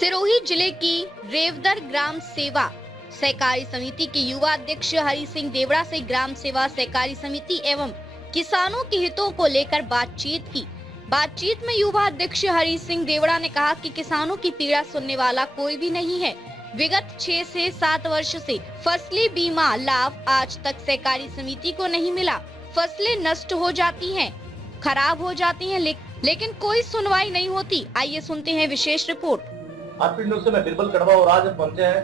सिरोही जिले की रेवदर ग्राम सेवा सहकारी समिति के युवा अध्यक्ष हरि सिंह देवड़ा से ग्राम सेवा सहकारी समिति एवं किसानों के हितों को लेकर बातचीत की। बातचीत में युवा अध्यक्ष हरि सिंह देवड़ा ने कहा कि किसानों की पीड़ा सुनने वाला कोई भी नहीं है। विगत 6 से 7 वर्ष से फसली बीमा लाभ आज तक सहकारी समिति को नहीं मिला। फसलें नष्ट हो जाती हैं, खराब हो जाती हैं, लेकिन कोई सुनवाई नहीं होती। आइए सुनते हैं विशेष रिपोर्ट। आरपी न्यूज से मैं बिरबल कड़वा और आज हम पहुंचे हैं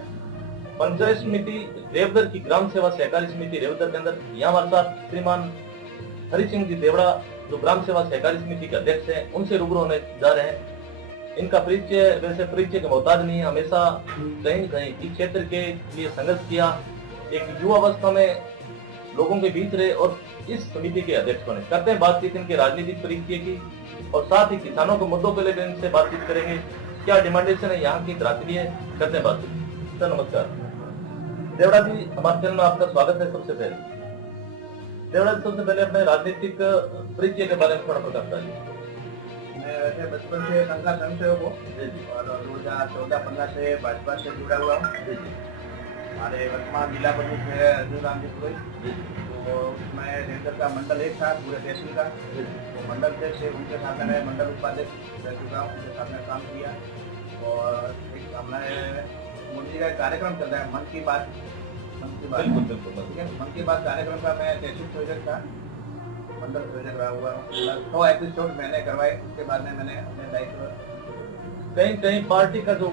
पंचायत समिति रेवदर की ग्राम सेवा सहकारी समिति रेवदर के अंदर। यहाँ हमारे साथ श्रीमान हरि सिंह जी देवड़ा जो ग्राम सेवा सहकारी समिति के अध्यक्ष हैं, उनसे रूबरू होने जा रहे हैं। इनका परिचय वैसे परिचय के मोहताज नहीं है, हमेशा कहीं न कहीं इस क्षेत्र के लिए संघर्ष किया, एक युवावस्था में लोगों के बीच रहे और इस समिति के अध्यक्ष बने। करते हैं बातचीत इनके राजनीतिक परिचय की और साथ ही किसानों के मुद्दों को लेकर इनसे बातचीत करेंगे। क्या डिमांडेशन है यहाँ की रात्रि है, करते हैं बातचीत। सर नमस्कार। देवड़ा जी, हमारे चैनल में आपका स्वागत है। सबसे पहले देवड़ा जी, सबसे पहले अपने राजनीतिक परिचय के बारे में थोड़ा प्रकाश डालिए। मैं वैसे बचपन से संघ स्वयंसेवक हूँ और 2014-15 से भाजपा से जुड़ा हुआ हूँ। हमारे वर्तमान जिला प्रमुख है अर्जुन राम जी पुरोहित, तो उसमें रेवदर का मंडल 1 था पूरे तहसील का। तो मंडल अध्यक्ष से उनके साथ में मंडल उपाध्यक्ष रह चुका हूँ, उनके साथ में काम किया। और एक हमारे मोदी का कार्यक्रम चल रहा है मन की बात। बिल्कुल बिल्कुल मन की बात कार्यक्रम का मैं तहसील संयोजक था, मंडल संयोजक रहा हुआ हूँ। 100 एपिसोड मैंने करवाए, उसके बाद में मैंने अपने दायित्व कहीं कहीं पार्टी का जो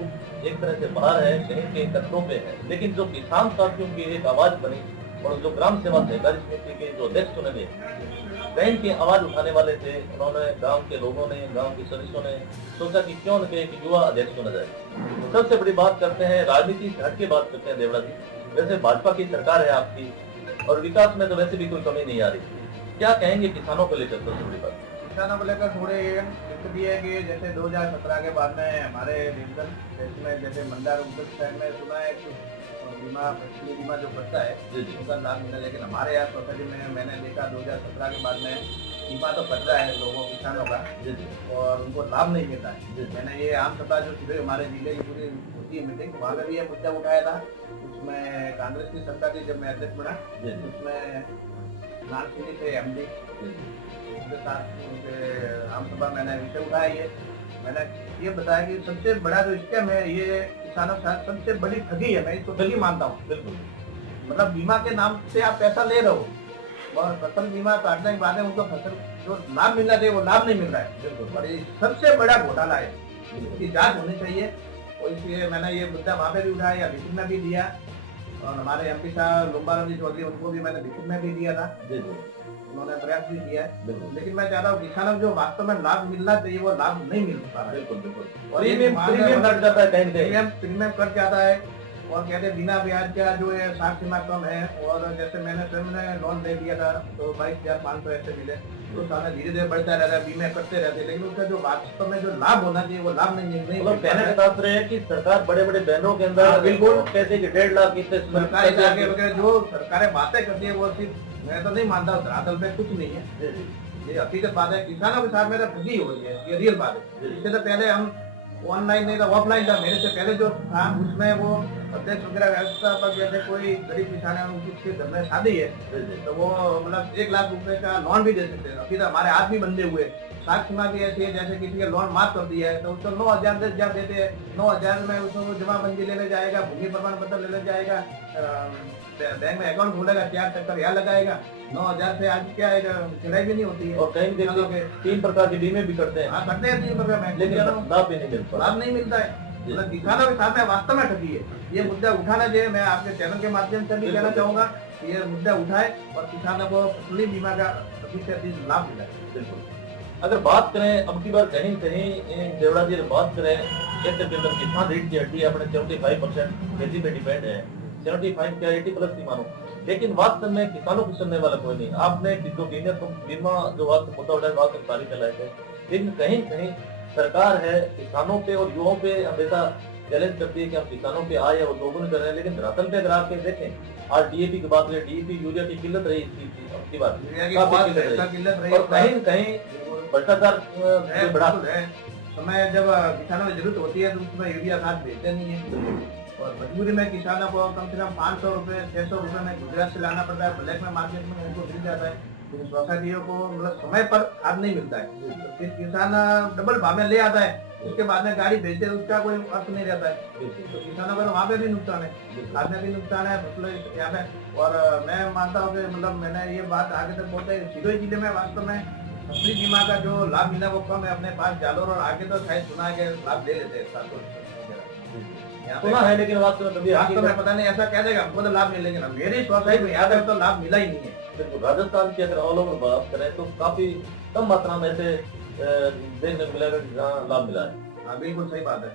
एक तरह से बाहर है, कहीं कहीं कदमों पे है, लेकिन जो किसान साथियों की एक आवाज बनी और जो ग्राम सेवा सहकारी समिति के जो अध्यक्ष चुने गए, कहीं की आवाज उठाने वाले थे, उन्होंने गांव के लोगों ने, गांव के सदस्यों ने सोचा कि क्यों न कहे कि युवा अध्यक्ष चुना जाए। तो सबसे बड़ी बात करते हैं, राजनीति से हट के बात करते हैं। देवड़ा जी, वैसे भाजपा की सरकार है आपकी और विकास में तो वैसे भी कोई कमी नहीं आ रही, क्या कहेंगे किसानों को लेकर? सबसे बड़ी बात किसानों को लेकर थोड़े दिक्कत ये है कि जैसे 2017 के बाद में हमारे रेवदर देश में जैसे मंडार उत्तर साइड में सुना है कि बीमा फसली बीमा जो बढ़ता है उसका लाभ मिला, लेकिन हमारे यहाँ सोसाइटी में मैंने देखा 2017 के बाद में बीमा तो बढ़ रहा है लोगों किसानों का और उनको लाभ नहीं मिलता है। मैंने ये आम सभा जो सुबह हमारे जिले की पूरी होती है मीटिंग, वहाँ पर भी ये मुद्दा उठाया था। उसमें कांग्रेस की सरकार थी जब मैं अध्यक्ष बना, उसमें लाल सिंह थे MD, उनके साथ उनके आम सभा मैंने विषय उठाया। ये मैंने ये बताया कि सबसे बड़ा जो स्कैम है ये किसानों के साथ सबसे बड़ी ठगी है। मैं इसको ठगी मानता हूँ। बिल्कुल, मतलब बीमा के नाम से आप पैसा ले रहे हो और फसल बीमा काटने के बाद उनको फसल जो लाभ मिलना चाहिए वो लाभ नहीं मिल रहा है। बिल्कुल, और ये सबसे बड़ा घोटाला है, इसकी जांच होनी चाहिए। और इसलिए मैंने ये मुद्दा वहाँ पे भी उठाया, लिखित में भी दिया और हमारे MP साहब लोम्बाराव जी चौधरी उनको भी मैंने लिखित में भी दिया था, उन्होंने प्रयास भी किया है। लेकिन मैं चाहता हूँ किसानों को जो वास्तव में लाभ मिलना चाहिए वो लाभ नहीं मिल पा रहा है। बिल्कुल बिल्कुल, और ये प्रीमियम कट जाता है, प्रीमियम कट जाता है और कहते हैं बिना ब्याज का जो है 60 सीमा कम है। और जैसे मैंने स्वयं ने लोन ले लिया था तो 22,500 ऐसे मिले, तो सामने धीरे धीरे बढ़ता रहता है, बीमे करते रहते हैं, लेकिन उसका जो वास्तव में जो लाभ होना चाहिए वो लाभ नहीं मिल रहा है। कहने का तात्पर्य है कि सरकार बड़े बड़े बैनरों के अंदर बिल्कुल पैसे के 1.5 लाख सरकारी जो सरकारें बातें करती है वो सिर्फ, मैं तो नहीं मानता धरातल पे कुछ नहीं है। ये हकीकत बात है, किसानों के साथ मेरा ठगी हो रही है, ये रियल बात है। इससे तो पहले हम ऑनलाइन नहीं था, ऑफलाइन था, मेरे से पहले जो था उसमें वो अध्यक्ष वगैरह व्यवस्था पर जैसे कोई गरीब किसान है उनकी घर में शादी है तो वो मतलब 1 लाख रुपए का लोन भी दे सकते हैं। अभी तो हमारे हाथ भी बंधे हुए, साख सीमा भी ऐसी है जैसे किसी का लोन माफ कर दिया है तो उसको 9,000 10,000 देते हैं, 9,000 में उसको जमाबंदी लेने जाएगा, भूमि प्रमाण पत्र लेने जाएगा, बैंक में अकाउंट खोलेगा, 4 चक्कर यहाँ लगाएगा, 9,000 से आज क्या है सिलाई भी नहीं होती है। और कहीं 3 प्रकार के बीमे भी करते हैं। हाँ करते हैं 3 प्रकार में, लेकिन लाभ भी नहीं मिलता, लाभ नहीं मिलता है। मतलब किसानों के साथ में वास्तव में ठगी है, ये मुद्दा उठाना चाहिए। मैं आपके चैनल के माध्यम से भी कहना चाहूंगा कि ये मुद्दा उठाए और किसानों को फसली बीमा का अधिक लाभ दिलाए। बिल्कुल, अगर बात करें अब की बार कहीं कहीं देवड़ा जी बात करें क्षेत्र के अंदर किसान रीढ़ की हड्डी अपने 75% खेती पे डिपेंड है, 75 क्या 80+ की मानो, लेकिन वास्तव में किसानों को सुनने वाला कोई नहीं। आपने जो बीमा जो वास्तव मुद्दा उठाया वास्तव सारी फैलाए थे, लेकिन कहीं कहीं सरकार है किसानों पे और युवाओं पे हमेशा चैलेंज करती है कि हम किसानों पे आए और दोगुनी कर रहे हैं, लेकिन धरातल पे अगर आप देखें आज DAP की बात करें, DAP यूरिया की किल्लत रही इसकी बात, और कहीं कहीं भ्रष्टाचार बढ़ा समय जब किसानों को जरूरत होती है तो उसमें यूरिया खाद भेजते नहीं है, और मजबूरी में किसानों को कम से कम 500 रुपए 600 रुपए में गुजरात से लाना पड़ता है, ब्लैक में मार्केट में उनको मिल जाता है, लेकिन सोसाइटियों को मतलब समय पर खाद नहीं मिलता है, तो फिर किसान डबल भाव में ले आता है, उसके बाद में गाड़ी भेजते हैं, उसका कोई अर्थ नहीं रहता है, तो किसानों का वहाँ पे भी नुकसान है, खाद में भी नुकसान है, मतलब यहाँ पे। और मैं मानता हूँ कि मतलब मैंने ये बात आगे तक पहुँचाई, सिरोही जिले में वास्तव में फसली बीमा का जो लाभ मिला वो कम है, अपने पास जालोर और आगे तो शायद सुना है कि लाभ ले लेते हैं, सुना है, लेकिन वास्तव में वास्तव में पता नहीं, ऐसा कह देगा हमको तो लाभ मिलेंगे ना, मेरी सोसाइटी को यहाँ तक तो लाभ मिला ही नहीं है। बिल्कुल, राजस्थान की अगर ऑल ओवर बात करें तो काफी कम मात्रा में ऐसे देखने को मिलेगा जहाँ लाभ मिला है। हाँ बिल्कुल सही बात है।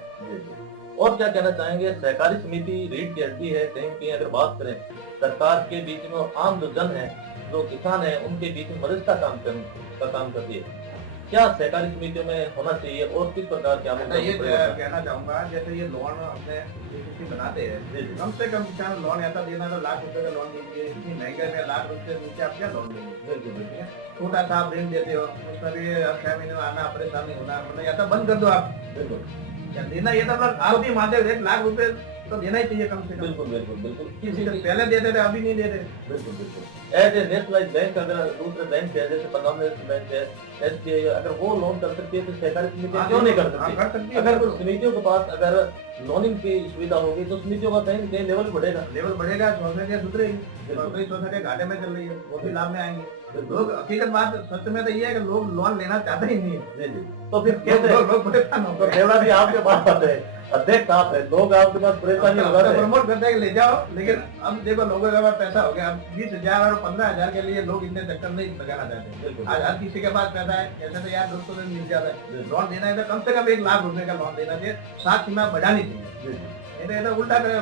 और क्या कहना चाहेंगे, सहकारी समिति रीढ़ की हड्डी है, कहीं कहीं अगर बात करें सरकार के बीच में और आम जो जन है, जो किसान है, उनके बीच में मदद का काम करती है, क्या सहकारी समितियों में होना चाहिए और किस प्रकार के मैं ये कहना चाहूंगा, जैसे ये लोन अपने बनाते हैं, कम से कम किसान लोन ऐसा देना तो लाख रुपए का लोन दीजिए, इतनी महंगे में लाख रुपए नीचे आप क्या लोन देंगे, छोटा सा आप ऋण देते हो, उसमें भी 6 महीने में आना, परेशान नहीं होना, मतलब ऐसा बंद कर दो आप, क्या देना ये तो आप भी मानते हो, 1 लाख रुपए तो देना ही चाहिए कम से कम। बिल्कुल बिल्कुल बिल्कुल, किसी से पहले देते थे, अभी नहीं देते। बिल्कुल बिल्कुल। एज ए नेशनलाइज्ड बैंक अगर दूसरे बैंक है, जैसे पंजाब नेशनल बैंक है, SBI, अगर वो लोन कर सकती है तो सहकारी समितियां क्यों नहीं कर सकती? अगर समितियों के पास अगर लोनिंग की सुविधा होगी तो समितियों का कहीं कहीं लेवल बढ़ेगा, सोसाइटी सुधरेगी, सोसाइटी घाटे में चल रही है, वो भी लाभ में आएंगे। लोग हकीकत बात सच में तो ये है कि लोग लोन लेना चाहते ही नहीं है, तो फिर कैसे लोग परेशान हो गए? देवड़ा जी आपके पास आते हैं, अध्यक्ष आप है, लोग आपके पास परेशानी होगा तो प्रमोट करते हैं कि ले जाओ, लेकिन अब देखो लोगों के पास पैसा हो गया, 20,000 और 15,000 के लिए लोग इतने चक्कर नहीं लगाना चाहते। आज हर किसी के पास पैसा है, ऐसे तो यार दोस्तों से मिल जाता है, लोन देना है तो कम से कम 1 लाख रुपए का लोन देना चाहिए, साथ सीमा बढ़ानी चाहिए, नहीं तो उल्टा करे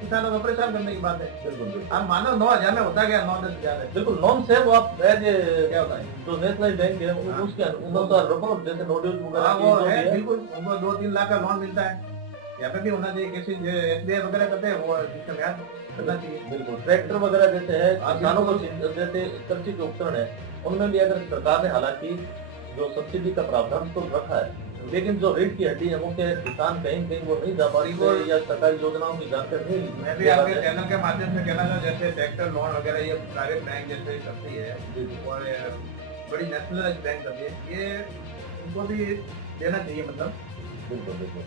किसानों को परेशान करने की बात है। बिल्कुल, आप मानो 9,000 में होता गया, 9-10 हजार है, बिल्कुल नॉन से वो आप क्या होता है जो नेशनल बैंक है उसके अनुसार रखो, जैसे नोटिस वगैरह वो है, बिल्कुल उनको 2-3 लाख का लोन मिलता है, यहाँ पे भी होना चाहिए, किसी SBI वगैरह करते हैं वो जिसका ब्याज करना चाहिए। बिल्कुल, ट्रैक्टर वगैरह जैसे है, किसानों को जैसे कृषि के उपकरण है, उनमें भी अगर सरकार ने हालांकि जो सब्सिडी का प्रावधान तो रखा है, लेकिन जो रीढ़ की हड्डी है वो के किसान कहीं कहीं वो नहीं जा पा रही या सरकारी योजनाओं की जानकारी नहीं। मैं भी आपके चैनल के माध्यम से कहना चाहूँ, जैसे ट्रैक्टर लोन वगैरह ये प्राइवेट बैंक जैसे करती है और बड़ी नेशनलाइज्ड बैंक करती है, ये उनको भी देना चाहिए, मतलब बिल्कुल बिल्कुल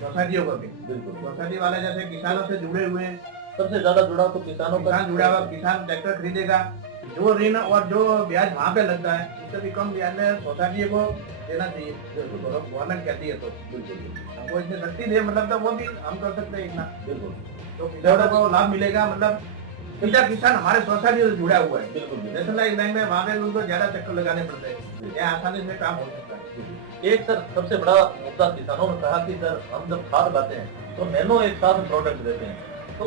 सोसाइटियों को भी, बिल्कुल सोसाइटी वाले जैसे किसानों से जुड़े हुए हैं, सबसे ज्यादा जुड़ा तो किसानों का जुड़ा हुआ, किसान ट्रैक्टर खरीदेगा, जो ऋण और जो ब्याज वहाँ पे लगता है उससे भी कम ब्याज में सोसाइटी को देना चाहिए, गवर्नमेंट कहती है तो बिल्कुल हमको इसमें शक्ति दे, मतलब तो वो भी हम कर सकते हैं इतना, बिल्कुल तो किसानों को लाभ मिलेगा, मतलब सीधा किसान हमारे सोसाइटी से जुड़ा हुआ है। बिल्कुल, नेशनलाइज्ड बैंक में वहाँ पे उनको ज्यादा चक्कर लगाने पड़ते हैं, यह आसानी से काम हो सकता है। एक सर सबसे बड़ा मुद्दा किसानों ने कहा कि सर हम जब खाद लाते हैं तो नैनो एक साथ प्रोडक्ट देते हैं, तो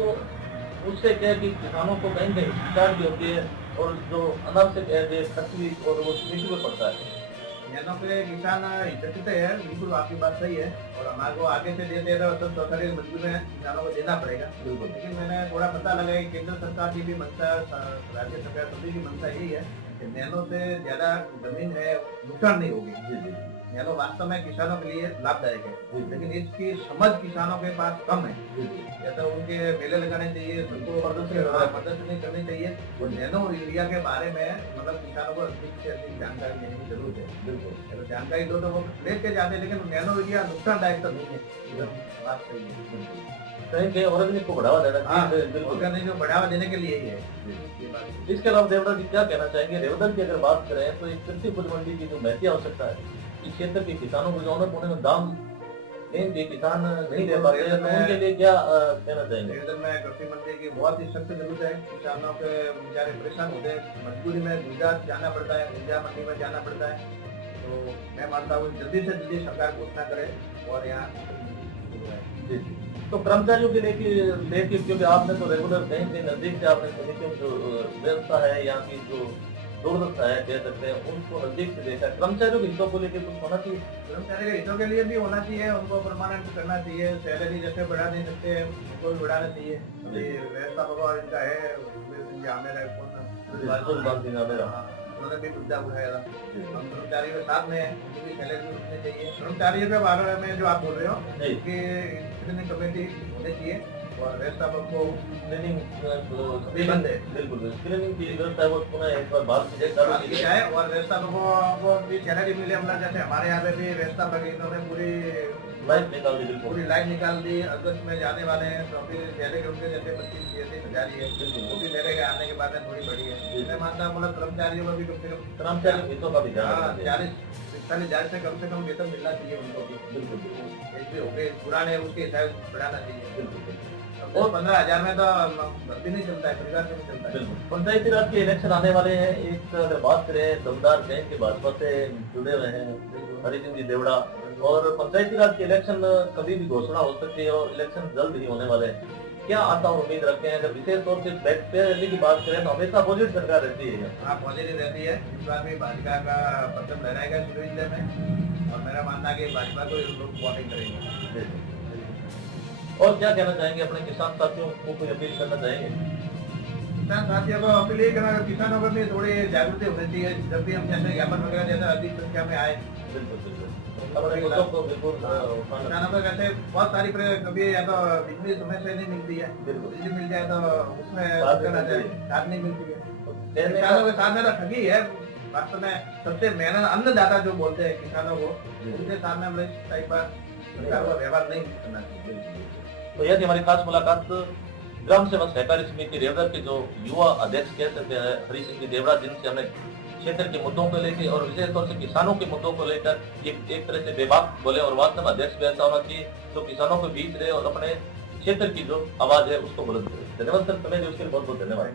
उससे क्या है कि किसानों को कहीं कहीं शिकायत भी होती है और जो अनावश्यक खर्च भी और वो नीचे में पड़ता है। नैनो पे किसान हिचकते हैं, बिल्कुल आपकी बात सही है, और हमारे को आगे से देते हैं तो सोसाइटी मजबूर है, किसानों को देना पड़ेगा, बिल्कुल। लेकिन मैंने थोड़ा पता लगा कि केंद्र सरकार की भी मंशा, राज्य सरकार सभी की मंशा यही है कि नैनो से ज्यादा जमीन है नुकसान नहीं होगी, नैनो वास्तव में किसानों के लिए लाभदायक है, लेकिन इसकी समझ किसानों के पास कम है, या तो उनके मेले लगाने चाहिए, उनको प्रदर्शनी करनी चाहिए, और नैनो यूरिया के बारे में मतलब किसानों को अधिक से अधिक जानकारी देने की जरूरत है। बिल्कुल, तो जानकारी दो तो वो लेके जाते, लेकिन नैनो यूरिया नुकसानदायक तो नहीं है, बात सही है, कहीं कहीं ऑर्गेनिक को बढ़ावा देना चाहिए, ऑर्गेनिक को बढ़ावा देने के लिए ही है। इसके अलावा देवड़ा जी क्या कहना चाहेंगे, रेवदर की अगर बात करें तो एक कृषि उपज मंडी की जो महती आवश्यकता है, इस क्षेत्र के किसानों को जो पौने में दाम देंगे किसान नहीं दे पाते हैं, तो उनके लिए क्या कहना चाहेंगे? में कृषि मंत्री की बहुत ही सख्त जरूरत है, किसानों के बेचारे परेशान होते हैं, मजबूरी में गुजरात जाना पड़ता है, ऊर्जा मंडी में जाना पड़ता है, तो मैं मानता हूँ जल्दी से जल्दी सरकार घोषणा करे और यहाँ तो कर्मचारियों के लेके क्योंकि आपने तो रेगुलर कहीं कहीं नजदीक से आपने समितियों जो व्यवस्था है यहाँ की जो दुर्दशा है कह सकते हैं उनको नजदीक से देखा, कर्मचारियों के हितों को लेकर कुछ होना चाहिए, कर्मचारी के हितों के लिए भी होना चाहिए, उनको परमानेंट करना चाहिए, सैलरी जैसे बढ़ा नहीं सकते उनको भी बढ़ाना चाहिए, व्यवस्था भगवान इनका है उन्होंने भी मुद्दा उठाया था। हम कर्मचारियों के साथ में हैं, उनकी भी सैलरी उठनी चाहिए। कर्मचारियों के बारे में जो आप बोल रहे हो जी। कि स्क्रीनिंग कमेटी होनी चाहिए और व्यवस्थापक को स्क्रीनिंग भी बंद है। बिल्कुल स्क्रीनिंग की व्यवस्था है वो पुनः एक बार बात कीजिए चालू की कीजिए। जाए और व्यवस्थापकों को भी सैलरी मिले। मतलब जैसे हमारे यहाँ पे भी व्यवस्थापक इन्होंने पूरी लाइट निकाल दी बिल्कुल। पूरी लाइन निकाल दी। अगस्त में जाने वाले हैं तो अभी सैलरी उनके जैसे 25-30 ही है, वो भी मेरे आने के बाद में थोड़ी बढ़ी है। मैं मानता हूँ मतलब कर्मचारियों को भी कम से कम कर्मचारी हितों का भी ध्यान रखना चाहिए। 40-45 से कम वेतन मिलना चाहिए उनको भी। बिल्कुल ऐसे हो गए पुराने उसके हिसाब से बढ़ाना चाहिए। बिल्कुल और 15,000 में तो भर्ती नहीं चलता है, परिवार से नहीं चलता है। बिल्कुल। पंचायती राज के इलेक्शन आने वाले हैं। एक अगर बात करें दमदार गैंग के भाजपा से जुड़े हुए हैं हरि सिंह जी देवड़ा, और पंचायती राज के इलेक्शन कभी भी घोषणा हो सकती है और इलेक्शन जल्द ही होने वाले हैं। क्या आशा और उम्मीद रखते हैं? अगर विशेष तौर से टैक्सपेयर रैली की बात करें तो हमेशा अपोजिट सरकार रहती है। हाँ, पॉजिटिव रहती है। इस बार भी भाजपा का पसंद लहराएगा शुरू जिले में और मेरा मानना है कि भाजपा को लोग वोटिंग करेंगे। और क्या कहना चाहेंगे अपने किसान साथियों को, कोई अपील करना चाहेंगे? किसान साथियों को अपील ये करना किसानों को भी थोड़ी जागृति होनी चाहिए। जब भी हम जैसे ज्ञापन वगैरह जैसा अधिक संख्या में आए बिल्कुल बिल्कुल अपने मुद्दों को बिल्कुल किसानों को कहते बहुत सारी कभी या तो बिजली समय से नहीं मिलती है, बिल्कुल। बिजली मिल जाए तो उसमें साथ करना नहीं चाहिए, मिलती साथ नहीं मिलती है। कहने का किसानों के साथ में तो ठगी है। वास्तव में सबसे मेहनत अन्नदाता जो बोलते हैं किसानों को, उनके साथ में हम इस टाइप का सरकार का व्यवहार नहीं करना चाहिए। तो यह थी हमारी खास मुलाकात ग्राम सेवा सहकारी समिति रेवदर के जो युवा अध्यक्ष कह सकते हैं हरि सिंह जी देवड़ा, जिनसे हमने क्षेत्र के मुद्दों को लेकर और विशेष तौर से किसानों के मुद्दों को लेकर एक तरह से बेबाक बोले, और वास्तव में अध्यक्ष भी ऐसा होना चाहिए जो किसानों के बीच रहे और अपने क्षेत्र की जो आवाज है उसको बुलंद करे। धन्यवाद सर, समय दिए उसके लिए बहुत बहुत धन्यवाद।